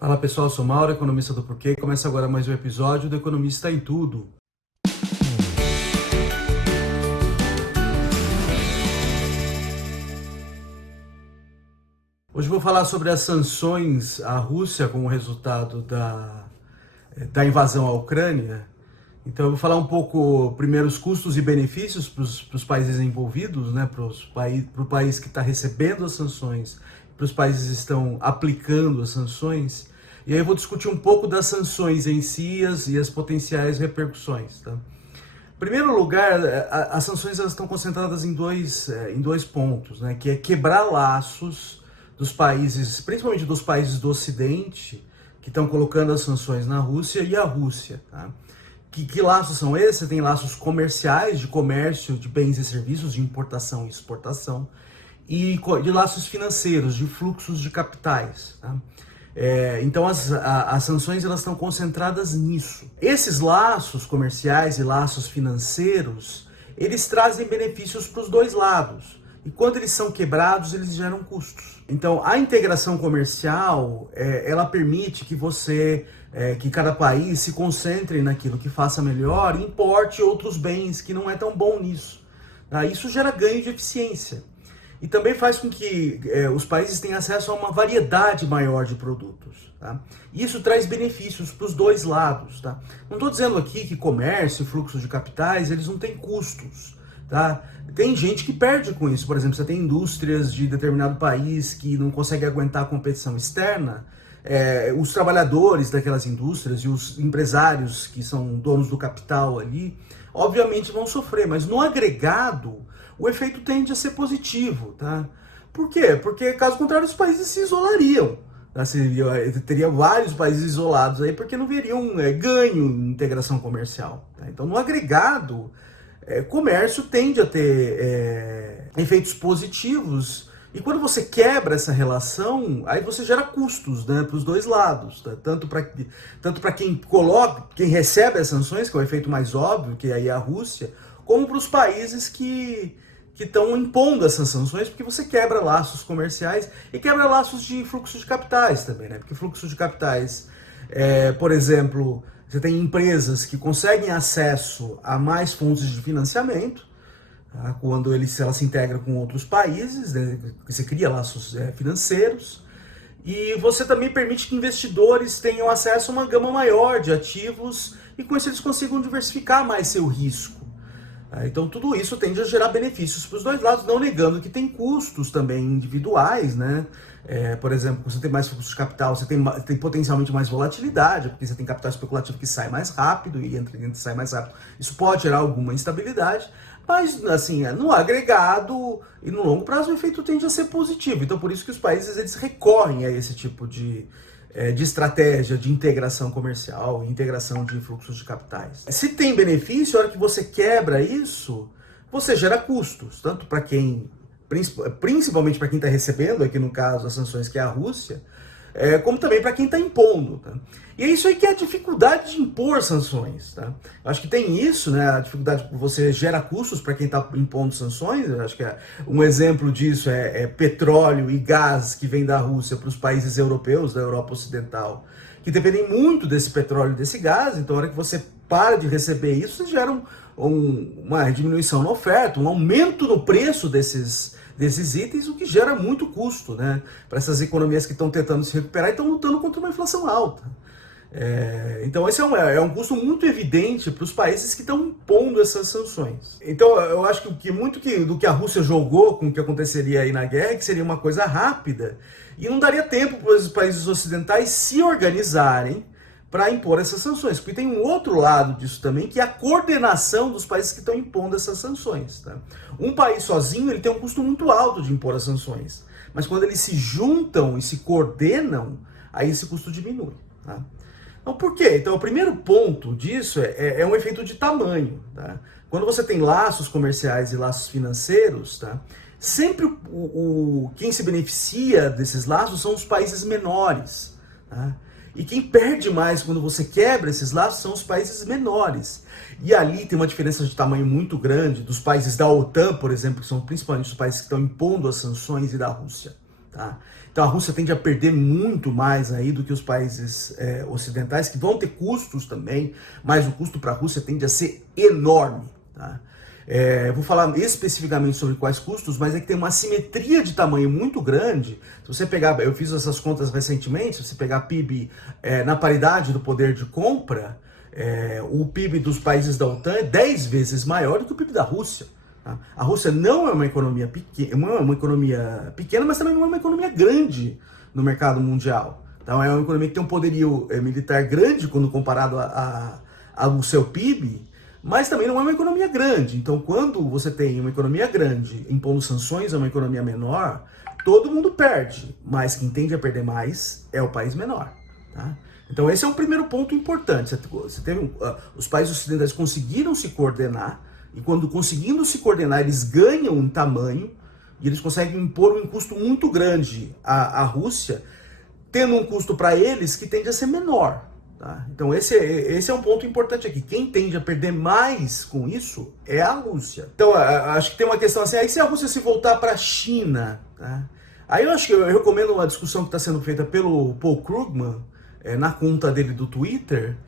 Fala pessoal, eu sou Mauro, economista do Porquê, e começa agora mais um episódio do Economista em Tudo. Hoje eu vou falar sobre as sanções à Rússia como resultado da invasão à Ucrânia. Então eu vou falar um pouco, primeiro, os custos e benefícios para os países envolvidos, né, para o país que está recebendo as sanções, para os países que estão aplicando as sanções. E aí eu vou discutir um pouco das sanções em si e as potenciais repercussões. Tá? Em primeiro lugar, as sanções elas estão concentradas em dois pontos, né, que é quebrar laços dos países, principalmente dos países do Ocidente, que estão colocando as sanções na Rússia e a Rússia. Tá? Que laços são esses? Você tem laços comerciais, de comércio de bens e serviços, de importação e exportação, e de laços financeiros, de fluxos de capitais. Tá? Então as sanções elas estão concentradas nisso. Esses laços comerciais e laços financeiros, eles trazem benefícios para os dois lados. E quando eles são quebrados, eles geram custos. Então a integração comercial, ela permite que cada país se concentre naquilo que faça melhor e importe outros bens que não é tão bom nisso. Tá? Isso gera ganho de eficiência. E também faz com que os países tenham acesso a uma variedade maior de produtos. Tá? Isso traz benefícios para os dois lados. Tá? Não estou dizendo aqui que comércio e fluxo de capitais eles não têm custos. Tá? Tem gente que perde com isso. Por exemplo, você tem indústrias de determinado país que não conseguem aguentar a competição externa. Os trabalhadores daquelas indústrias e os empresários que são donos do capital ali, obviamente vão sofrer, mas no agregado o efeito tende a ser positivo, tá? Por quê? Porque caso contrário os países se isolariam, tá? Teria vários países isolados aí porque não veriam ganho em integração comercial, tá? Então no agregado, comércio tende a ter efeitos positivos. E quando você quebra essa relação, aí você gera custos, né, para os dois lados, tá? Tanto para quem recebe as sanções, que é o efeito mais óbvio, que aí é a Rússia, como para os países que estão impondo essas sanções, porque você quebra laços comerciais e quebra laços de fluxo de capitais também, né? Porque fluxo de capitais, por exemplo, você tem empresas que conseguem acesso a mais fontes de financiamento, quando ela se integra com outros países, né, você cria laços financeiros, e você também permite que investidores tenham acesso a uma gama maior de ativos, e com isso eles consigam diversificar mais seu risco. Então tudo isso tende a gerar benefícios para os dois lados, não negando que tem custos também individuais, né? Por exemplo, você tem mais fluxo de capital, você tem potencialmente mais volatilidade, porque você tem capital especulativo que sai mais rápido e entra e sai mais rápido. Isso pode gerar alguma instabilidade, mas assim, no agregado e no longo prazo o efeito tende a ser positivo. Então por isso que os países eles recorrem a esse tipo de estratégia de integração comercial, integração de fluxos de capitais. Se tem benefício, a hora que você quebra isso, você gera custos, tanto para principalmente para quem está recebendo, aqui no caso as sanções, que é a Rússia, como também para quem está impondo. Tá? E é isso aí que é a dificuldade de impor sanções. Tá? Eu acho que tem isso, né? A dificuldade que você gera custos para quem está impondo sanções. Eu acho que um exemplo disso é petróleo e gás que vem da Rússia para os países europeus, da Europa Ocidental, que dependem muito desse petróleo e desse gás. Então, na hora que você para de receber isso, você gera uma diminuição na oferta, um aumento no preço desses itens, o que gera muito custo, né, para essas economias que estão tentando se recuperar e estão lutando contra uma inflação alta. Então esse é um custo muito evidente para os países que estão impondo essas sanções. Então eu acho que muito do que a Rússia jogou com o que aconteceria aí na guerra, que seria uma coisa rápida, e não daria tempo para os países ocidentais se organizarem para impor essas sanções, porque tem um outro lado disso também, que é a coordenação dos países que estão impondo essas sanções. Tá? Um país sozinho ele tem um custo muito alto de impor as sanções, mas quando eles se juntam e se coordenam, aí esse custo diminui. Tá? Então por quê? Então o primeiro ponto disso é um efeito de tamanho. Tá? Quando você tem laços comerciais e laços financeiros, tá? Sempre quem se beneficia desses laços são os países menores. Tá? E quem perde mais quando você quebra esses laços são os países menores. E ali tem uma diferença de tamanho muito grande dos países da OTAN, por exemplo, que são principalmente os países que estão impondo as sanções, e da Rússia. tá? Então a Rússia tende a perder muito mais aí do que os países ocidentais, que vão ter custos também, mas o custo para a Rússia tende a ser enorme, tá? Vou falar especificamente sobre quais custos, mas é que tem uma assimetria de tamanho muito grande. Se você pegar, eu fiz essas contas recentemente, se você pegar PIB na paridade do poder de compra, o PIB dos países da OTAN é 10 vezes maior do que o PIB da Rússia. Tá? A Rússia não é uma economia pequena, mas também não é uma economia grande no mercado mundial. Então é uma economia que tem um poderio militar grande quando comparado ao seu PIB, mas também não é uma economia grande. Então, quando você tem uma economia grande impondo sanções a uma economia menor, todo mundo perde, mas quem tende a perder mais é o país menor. Tá? Então, esse é um primeiro ponto importante. Os países ocidentais conseguiram se coordenar, e quando conseguindo se coordenar, eles ganham em tamanho, e eles conseguem impor um custo muito grande à Rússia, tendo um custo para eles que tende a ser menor. Tá? Então esse é um ponto importante aqui. Quem tende a perder mais com isso é a Rússia. Então acho que tem uma questão assim, aí se a Rússia se voltar para a China, tá? Aí eu acho que eu recomendo uma discussão que está sendo feita pelo Paul Krugman, na conta dele do Twitter,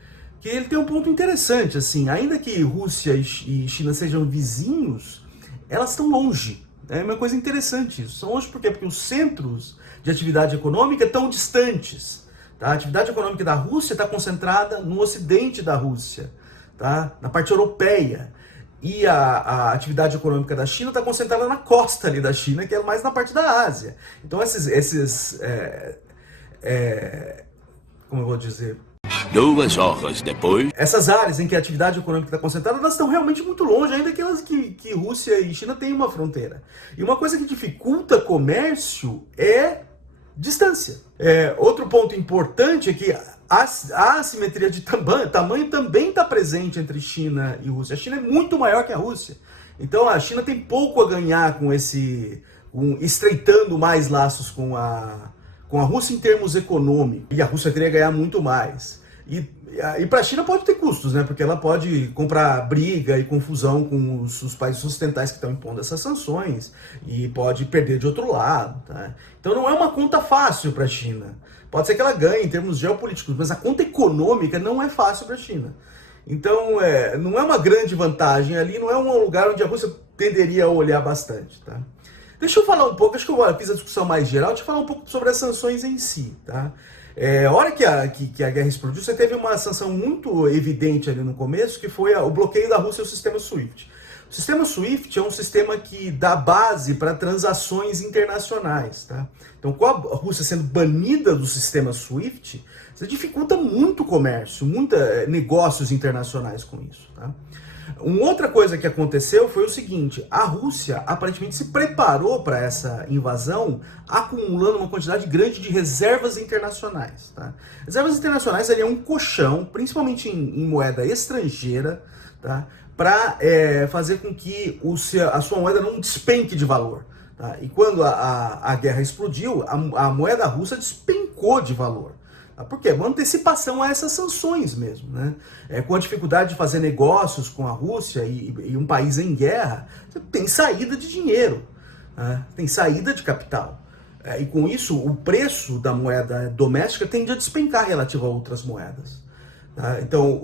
que ele tem um ponto interessante, assim, ainda que Rússia e China sejam vizinhos, elas estão longe. É uma coisa interessante isso. São longe por quê? Porque os centros de atividade econômica estão distantes. Tá? A atividade econômica da Rússia está concentrada no ocidente da Rússia, tá? Na parte europeia. E a atividade econômica da China está concentrada na costa ali da China, que é mais na parte da Ásia. Então como eu vou dizer? 2 horas depois. Essas áreas em que a atividade econômica está concentrada, elas estão realmente muito longe, ainda que Rússia e China têm uma fronteira. E uma coisa que dificulta comércio é distância. Outro ponto importante é que a assimetria de tamanho também está presente entre China e Rússia. A China é muito maior que a Rússia. Então a China tem pouco a ganhar com estreitando mais laços com a Rússia em termos econômicos. E a Rússia teria que ganhar muito mais. E para a China pode ter custos, né? Porque ela pode comprar briga e confusão com os países ocidentais que estão impondo essas sanções e pode perder de outro lado. Tá? Então não é uma conta fácil para a China. Pode ser que ela ganhe em termos geopolíticos, mas a conta econômica não é fácil para a China. Então não é uma grande vantagem ali, não é um lugar onde a Rússia tenderia a olhar bastante. Tá? Deixa eu falar um pouco, acho que eu fiz a discussão mais geral, deixa eu falar um pouco sobre as sanções em si. Tá? A hora que a guerra explodiu, você teve uma sanção muito evidente ali no começo, que foi o bloqueio da Rússia ao sistema SWIFT. O sistema SWIFT é um sistema que dá base para transações internacionais. Tá? Então, com a Rússia sendo banida do sistema SWIFT, você dificulta muito o comércio, negócios internacionais com isso. Tá? Uma outra coisa que aconteceu foi o seguinte: a Rússia aparentemente se preparou para essa invasão, acumulando uma quantidade grande de reservas internacionais. Tá? Reservas internacionais ali é um colchão, principalmente em moeda estrangeira, tá? Para fazer com que a sua moeda não despenque de valor. Tá? E quando a guerra explodiu, a moeda russa despencou de valor. Por quê? Uma antecipação a essas sanções mesmo. Né? Com a dificuldade de fazer negócios com a Rússia e um país em guerra, você tem saída de dinheiro, né? Tem saída de capital. E com isso, o preço da moeda doméstica tende a despencar relativo a outras moedas. Tá? Então,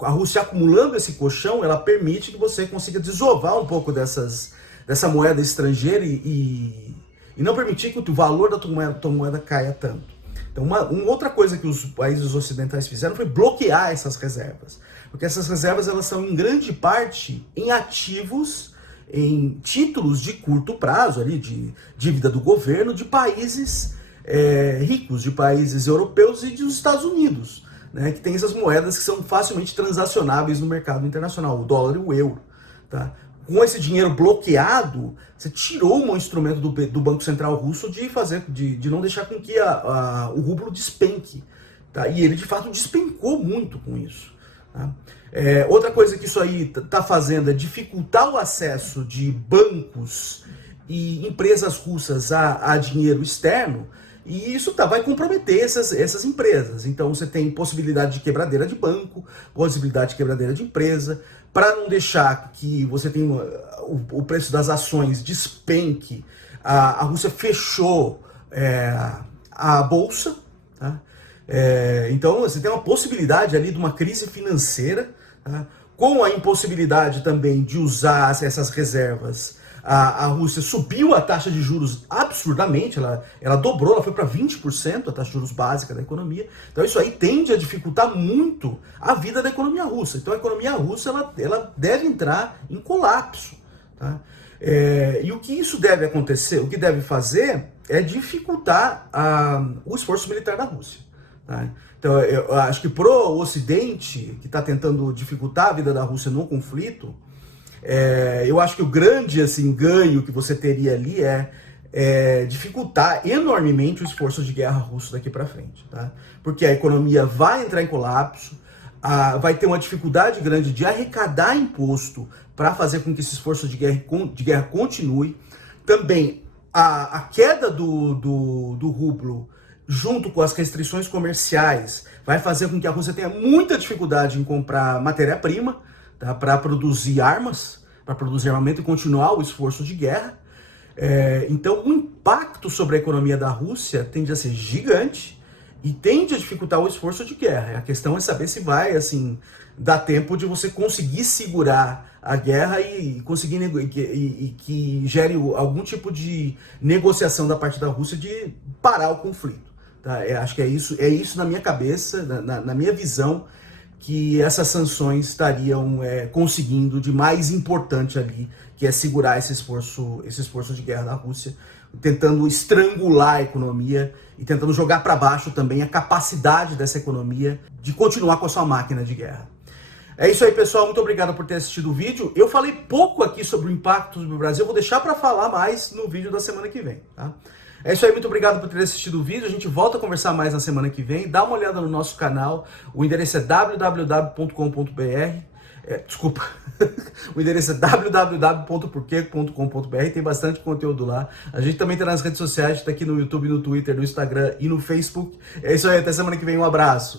a Rússia acumulando esse colchão, ela permite que você consiga desovar um pouco dessa moeda estrangeira e não permitir que o valor da tua moeda caia tanto. Então, uma outra coisa que os países ocidentais fizeram foi bloquear essas reservas. Porque essas reservas elas são, em grande parte, em ativos, em títulos de curto prazo, ali, de dívida do governo, de países ricos, de países europeus e dos Estados Unidos, né, que tem essas moedas que são facilmente transacionáveis no mercado internacional, o dólar e o euro. Tá? Com esse dinheiro bloqueado, você tirou um instrumento do Banco Central russo de não deixar com que o rublo despenque. Tá? E ele, de fato, despencou muito com isso. Tá? Outra coisa que isso aí está fazendo é dificultar o acesso de bancos e empresas russas a dinheiro externo, e isso vai comprometer essas empresas. Então você tem possibilidade de quebradeira de banco, possibilidade de quebradeira de empresa, para não deixar que você tenha o preço das ações despenque. A Rússia fechou a bolsa, tá? Então você tem uma possibilidade ali de uma crise financeira, tá? Com a impossibilidade também de usar essas reservas. A Rússia subiu a taxa de juros absurdamente, ela dobrou, ela foi para 20% a taxa de juros básica da economia. Então isso aí tende a dificultar muito a vida da economia russa. Então a economia russa ela deve entrar em colapso, tá? E o que isso deve acontecer, o que deve fazer é dificultar o esforço militar da Rússia, tá? Então eu acho que pro Ocidente, que está tentando dificultar a vida da Rússia no conflito, eu acho que o grande ganho que você teria ali é dificultar enormemente o esforço de guerra russo daqui para frente, tá? Porque a economia vai entrar em colapso, vai ter uma dificuldade grande de arrecadar imposto para fazer com que esse esforço de guerra continue. Também a queda do rublo, junto com as restrições comerciais, vai fazer com que a Rússia tenha muita dificuldade em comprar matéria-prima, tá, para produzir armas, para produzir armamento e continuar o esforço de guerra. Então o impacto sobre a economia da Rússia tende a ser gigante e tende a dificultar o esforço de guerra. A questão é saber se vai dar tempo de você conseguir segurar a guerra e conseguir que gere algum tipo de negociação da parte da Rússia de parar o conflito. Tá? Acho que é isso na minha cabeça, na minha visão, que essas sanções estariam conseguindo de mais importante ali, que é segurar esse esforço de guerra da Rússia, tentando estrangular a economia e tentando jogar para baixo também a capacidade dessa economia de continuar com a sua máquina de guerra. É isso aí, pessoal. Muito obrigado por ter assistido o vídeo. Eu falei pouco aqui sobre o impacto do Brasil, eu vou deixar para falar mais no vídeo da semana que vem, tá? É isso aí, muito obrigado por ter assistido o vídeo. A gente volta a conversar mais na semana que vem. Dá uma olhada no nosso canal. O endereço é www.com.br. Desculpa. O endereço é www.porquê.com.br. Tem bastante conteúdo lá. A gente também tá nas redes sociais. A gente tá aqui no YouTube, no Twitter, no Instagram e no Facebook. É isso aí, até semana que vem. Um abraço.